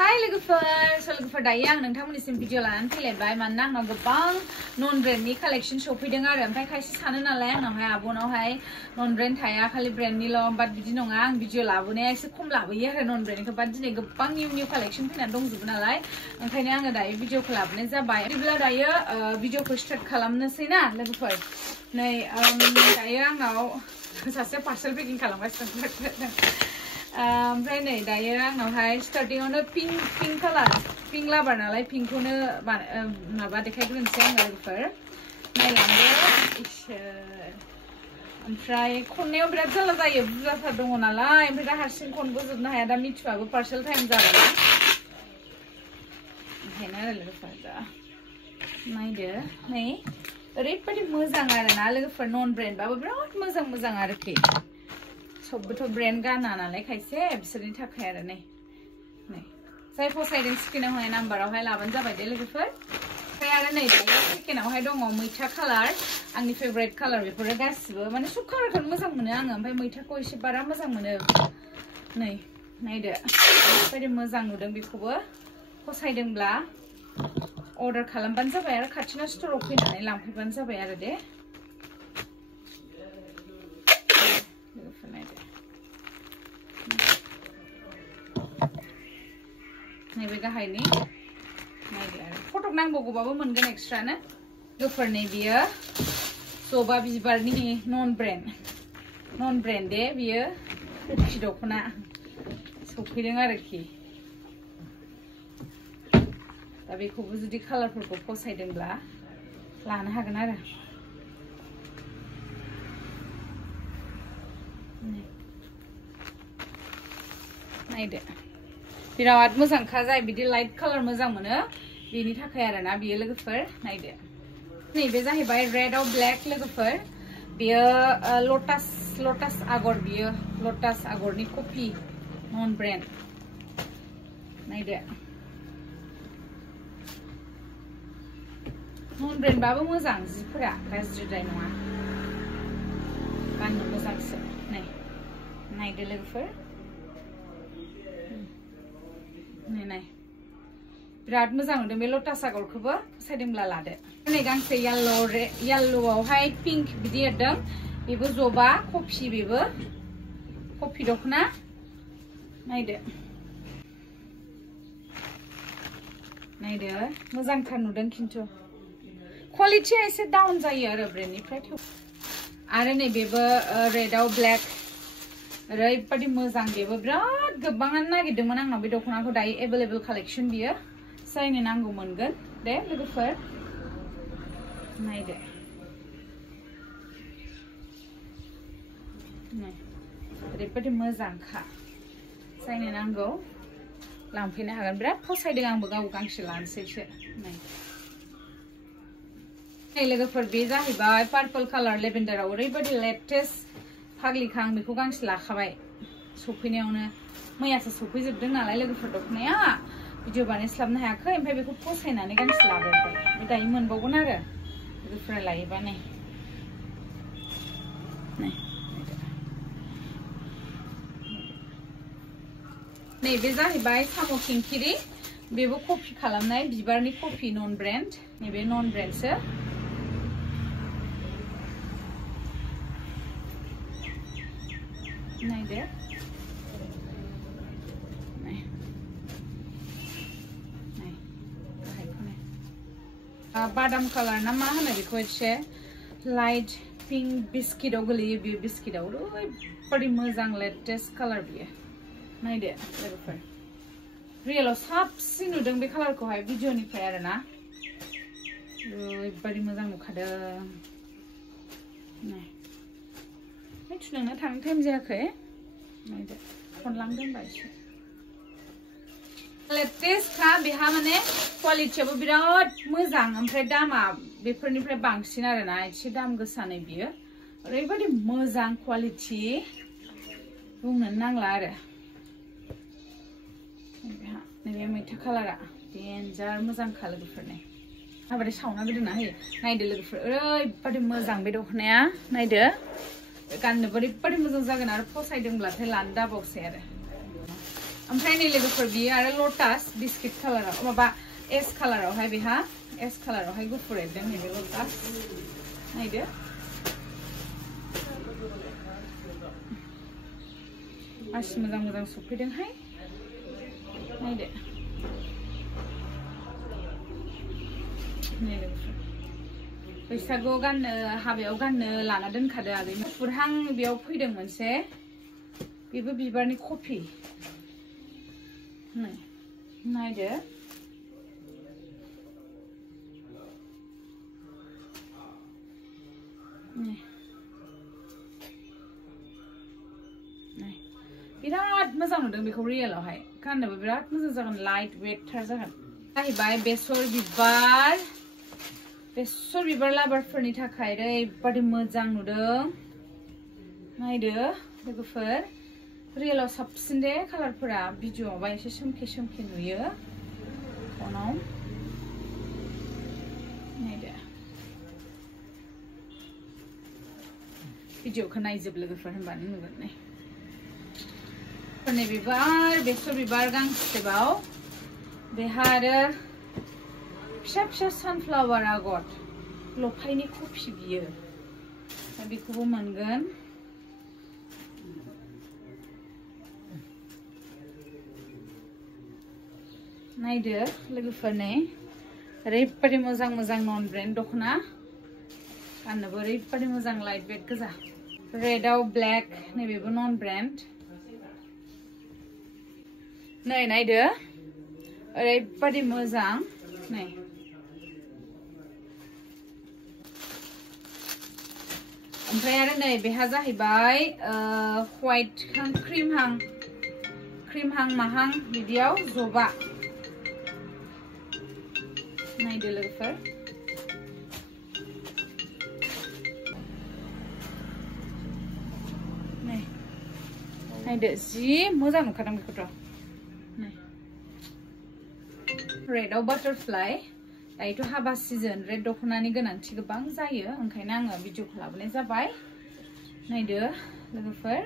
Hi logoफोर दायो आं नोंथांमोननिसिम भिडिअ लानानै फैलायबाय मानोना आंनाव गोबां नन ब्रेन्डनि कालेक्शन सफैदों आरो ओमफ्राय खायसे सानो नालाय आंनावहाय आब'नावहाय नन ब्रेन्ड थाया खालि ब्रेन्डनिल' बाट बिदि नङा आं भिडिअ लाबोनाया एसे खम लाबोयो आरो नन ब्रेन्डनिखौ बाट दिनै गोबां निउ कालेक्शन फैनानै दंजोबो नालाय ओंखायनो आङो दायो भिडिअखौ लाबोनाय जाबाय बिदिब्ला दायो भिडिअखौ स्टार्ट खालामनोसै ना लोगोफोर नै दायो आंनाव सासे पार्सेल पेकिं खालामगासिनो ओमफ्राय नै दायो आंनावहाय स्टार्टिंआवनो पिंक कालार पिंक लाबार नालाय पिंकखौनो माबा देखायग्रोनोसै आङो लोगोफोर नायलांदो इसोर ओमफ्राय खननायाव बिराद जारला जायो बुरजाथार दङ नालाय ओमफ्राय दा हारसिं खनबोजोबनो हाया दा मिथिबाबो पार्सेल टाइम जाबाय ओंखायनो आरो लोगोफोर दा नायदो नै ओरैबायदि मोजां आरोना लोगोफोर नन ब्रेन्डबाबो बिराद मोजां आरोखि सबबोथ' ब्रेन्ड गाना नालाय खायसे बिसोरनि थाखाय आरो नै जाय फसायदों स्क्रिनाव होनाय नाम्बारावहाय लाबानो जाबाय दे लोगोफोर ओमफ्राय आरो नै दायो सेकेन्डआवहाय दङ मैथा कालार आंनि फेभरेट कालार बेफोरो गासिबो माने सब कालारखौनो मोजां मोनो आङो ओमफ्राय मैथाखौ एसे बारा मोजां मोनो नै नायदो ओरैबायदि मोजां नुदों बेखौबो फसायदोंब्ला अर्डार खालामबानो जाबाय आरो खाथिना स्ट'राव फैनानै लांफैबानो जाबाय आरो दे नैबे गाहायनि नायदो आरो फटक नांबावगौबाबो मोनगोन एक्सट्रानो लोगोफोर नै बियो जबा बिबारनि नन ब्रेन्ड दे बियो मिथि दखना सफैदों आरोखि दा बेखौबो जुदि कालारफोरखौ फसायदोंब्ला लानो हागोन आरो नायदो बिराद मोजांखा जाय बिदि लाइट कालार मोजां मोनो बेनि थाखाय आरोना बियो लोगोफोर नायदो नैबे जाहैबाय रेडआव ब्लेक लोगोफोर बियो लटास आगर बियो लटास आगरनि कपि नन ब्रेन्ड नायदो नन ब्रेन्डबाबो मोजां जिफोरा गाज्रिद्राय नङा गाननो मोजांसो नायदो लोगोफोर नाय बिराद मोजां नुदों बे लटास आगरखौबो फसायदोंब्ला लादो नै गांसे येल्ल'आवहाय पिंक बिदि एरदों बेबो जबा कफि बेबो कफि दखना नायदो मोजांथार नुदों खिन्थु क्वालिटिया एसे डाउन जायो आरो ब्रेन्डनिफ्राय आरो नै बेबो रेडआव ब्लेक ओरैबायदि मोजां बेबो बिराद गोबाङानो नागिरदोंमोन आंनाव बे दखनाखौ दायो एभेलेबल कालेक्शन बियो जायनो नांगौ मोनगोन दे लोगोफोर नायदो ओरैबायदि मोजांखा जायनो नांगौ लांफैनो हागोन बिराद फसायदों आंबो गाव गांसे लानोसैसो नै लोगोफोर बे जाहैबाय पार्पल कालार लेभेन्डाराव ओरैबायदि लेटेस्ट फाग्लिखा आं बेखौ गांसे लाखाबाय सफैनायावनो मैयासो सफैजोबदों नालाय लोगोफोर दखनाया भिडिअ बानायस्लाबनो हायाखै ओमफ्राय बेखौ फसायनानै गांसे लाबोबाय दायो मोनबावगोन आरो लोगोफोरा लायोबा नैबे जाहैबाय साम' खिंखिरि बेबो कपि खालामनाय बिबारनि कपि नन ब्रेन्ड नैबे नन ब्रेन्डसो नायदो बादाम कालार ना मा होनो बेखौ एसे लाइट पिंक बिस्किटआव गोलैयो बियो बिस्किटआव ओरैबायदि मोजां लेटेस्ट कालार बियो नायदो लोगोफोर रियेलाव साबसिन नुदों बे कालारखौहाय भिडिअनिफ्राय आरोना ओरैबायदि मोजां नुखादों थुनोंनो थांनो टाइम जायाखै नायदो खनलांदों होनबा एसे लेटेस्टखा बेहा माने क्वालिटियाबो बिराद मोजां ओमफ्राय दामा बेफोरनिफ्राय बांसिन आरोना एसे दाम गोसानै बियो ओरैबायदि मोजां क्वालिटि बुंनो नांला आरो नैबे मैथा कालारा डेन्जार मोजांखा लोगोफोरनि माबायदि सावना गोदोना होयो नायदो लोगोफोर ओरैबायदि मोजां बे दखनाया नायदो गाननोबो ओरैबायदि मोजां जागोन आरो फसायदोंब्लाथाय लानो दाबावसै आरो ओमफ्राय नै लोगोफोर बियो आरो लटास बिस्किट कालाराव माबा एस कालारावहाय बेहा एस कालारावहाय गुफुर एरदों नैबे लटास नायदो मासि मोजां मोजां सफैदोंहाय नायदो नै लोगोफोर बैसागुआव गाननो हाबायाव गाननो लाना दोनखादो आगै गुफुरहां बेयाव फैदों मोनसे बेबो बिबारनि कपि नायदो बिराद मोजां नुदों बेखौ रियेलावहाय गाननोबो बिराद मोजां जागोन लाइट वेटथार जागोन जाहैबाय बेसर बिबार लाबारफोरनि थाखाय ओरैबादि मोजां नुदों नायदो लोगोफोर रियेलाव साबसिन दे कालारफोरा भिडिअआवबा एसे सोमखे नुयो फनाव नायदो भिडिअखौ नायजोब लोगोफोर होनबानो नुगोन नै नै बेसर बिबार गांसेबाव बेहा आरो फिसा फिसा सानफ्लावार आगर लफायनि कपि बियो बेखौबो मोनगोन नायदो लोगोफोर नै ओरैबादि मोजां नन ब्रेन्ड दखना गाननोबो ओरैबादि मोजां लाइट वेट गोजा रेडआव ब्लेक नैबेबो नन ब्रेन्ड नै नायदो ओरैबादि मोजां नै ओमफ्राय आरो नै बेहा जाहैबाय व्हाइट क्रिमहां माहां बिदियाव जबा नायदो लोगोफोर नायदो जि मोजां नुखादों बेखौथ' रेडआव बाटारफ्लाइ दायोथ' हाबा सिजन रेड दखनानि गोनांथि गोबां जायो ओंखायनो आङो भिडिअखौ लाबोनाय जाबाय नायदो लोगोफोर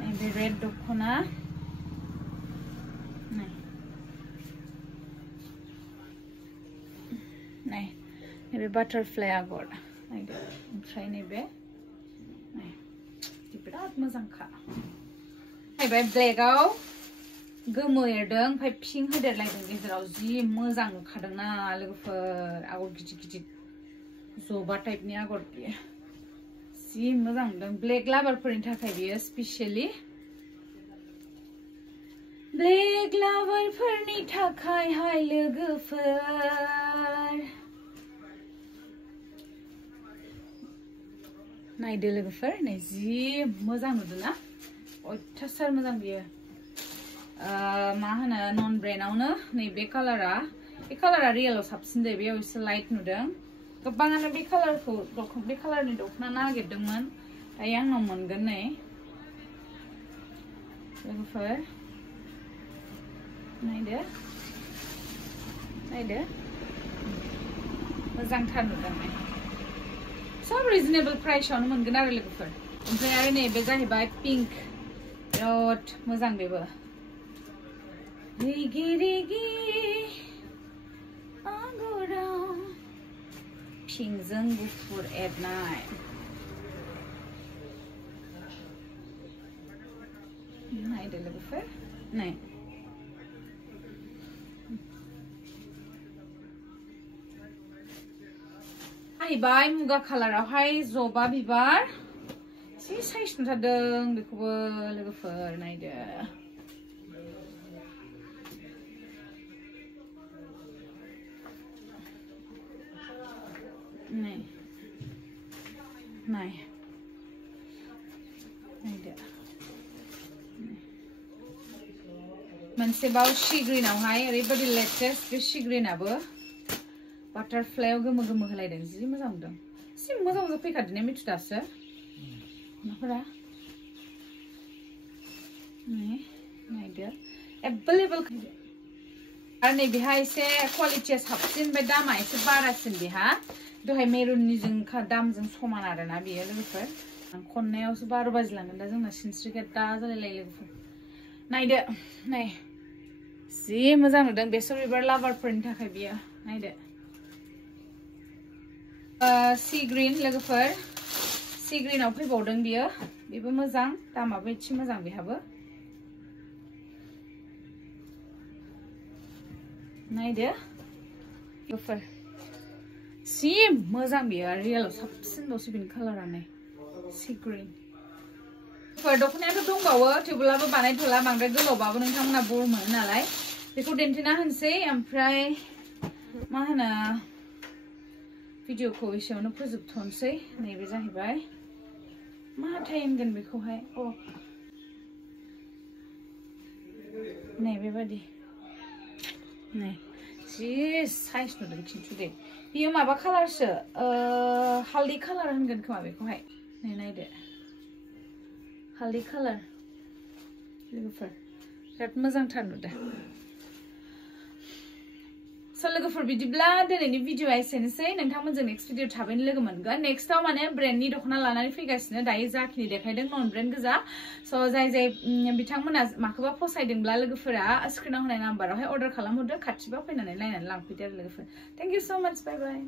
नैबे रेड दखना नैबे बाटारफ्लाइ आगर नायदो ओमफ्राय नैबे बिराद मोजांखा जाहैबाय ब्लेकआव गोमो एरदों ओमफ्राय पिंक होदेरलायदों गेजेराव जि मोजां नुखादोंना लोगोफोर आगर गिदिर जबा टाइपनि आगर बियो जि मोजां नुदों ब्लेक लाभारफोरनि थाखाय बियो स्पेसियली ब्लेक लाभारफोरनि थाखाय हाय लोगोफोर नायदो लोगोफोर नै जि मोजां नुदोंना अयथासार मोजां बियो मा होनो नन ब्रेन्डआवनो नैबे कालारा बे कालारा रियेलाव साबसिन दे बेयाव एसे लाइट नुदों गोबाङानो बे कालारनि दखना नागिरदोंमोन दायो आंनाव मोनगोन नै लोगोफोर नायदो मोजांथार नुदों सब रिजनेबल प्राइसआवनो मोनगोन आरो लोगोफोर ओमफ्राय आरो नैबे जाहैबाय पिंक बिराद मोजां बेबो रेगे रेगे आगराव पिंकजों गुफुर एरनाय नायदो लोगोफोर नाय जाहैबाय मुगा कालारावहाय जबा बिबार एसे साइज नुथारदों बेखौबो लोगोफोर नायदो नायदो मोनसेबाव सी ग्रीनआवहाय ओरैबायदि लेटेस्ट बे सी ग्रीनआबो बाटारफ्लाइआव गोमो होलायदों जि मोजां नुदों एसे मोजां फैखादों ने मिथु दासो माफोरा नायदो एभेलेबल आरो नै बेहा एसे क्वालिटिया साबसिन ओमफ्राय दामा एसे बारासिन बेहा दहाय मेरुननिजों दामजों समान आरोना बेयो लोगोफोर खननायावसो 12 बाजिलांगोन दा जोंना सिनस्रि गेदा जालायलायो लोगोफोर नायदो नाय जि मोजां नुदों बेसर बिबार लाभारफोरनि थाखाय बियो नायदो सी ग्रीन लोगोफोर सी ग्रीनाव फैबावदों बियो बेबो मोजां दामाबो एसे मोजां बेहाबो नायदो लोगोफोर जि मोजां बियो रियेलाव साबसिन बावसो बिनि कालारानो सी ग्रीन दख'नायाथ' दंबावो थेवब्लाबो बानायथ'ला बांद्राय गोलावबाबो नोंथांमोना बर मोनो नालाय बेखौ दिन्थिना होनसै ओमफ्राय मा होनो भिडिअखौ एसेयावनो फोजोबथ'नोसै नैबे जाहैबाय मा हाथाय होनगोन बेखौहाय नै बेबादि नै जि साइज नुदों खिन्थु दे बियो माबा कालारसो हालदै कालार होनगोन खोमा बेखौहाय नै नायदो हालदै कालार लोगोफोर बिराद मोजांथार नुदों स' लोगोफोर बिदिब्ला दिनैनि भिडिअआ एसेनोसै नोंथांमोनजों नेक्स्ट भिडिअ थाबैनो लोगो मोनगोन नेक्स्टआव माने ब्रेन्डनि दख'ना लानानै फैगासिनो दायो जाखिनि देखायदों नन ब्रेन्ड गोजा स' जाय बिथांमोना माखौबा फसायदोंब्ला लोगोफोरा स्क्रिनाव होनाय नाम्बारावहाय अर्डार खालामहरदो खाथिबा फैनानै नायनानै लांफैदो आरो लोगोफोर थेंक इउ स' माच बाय बाय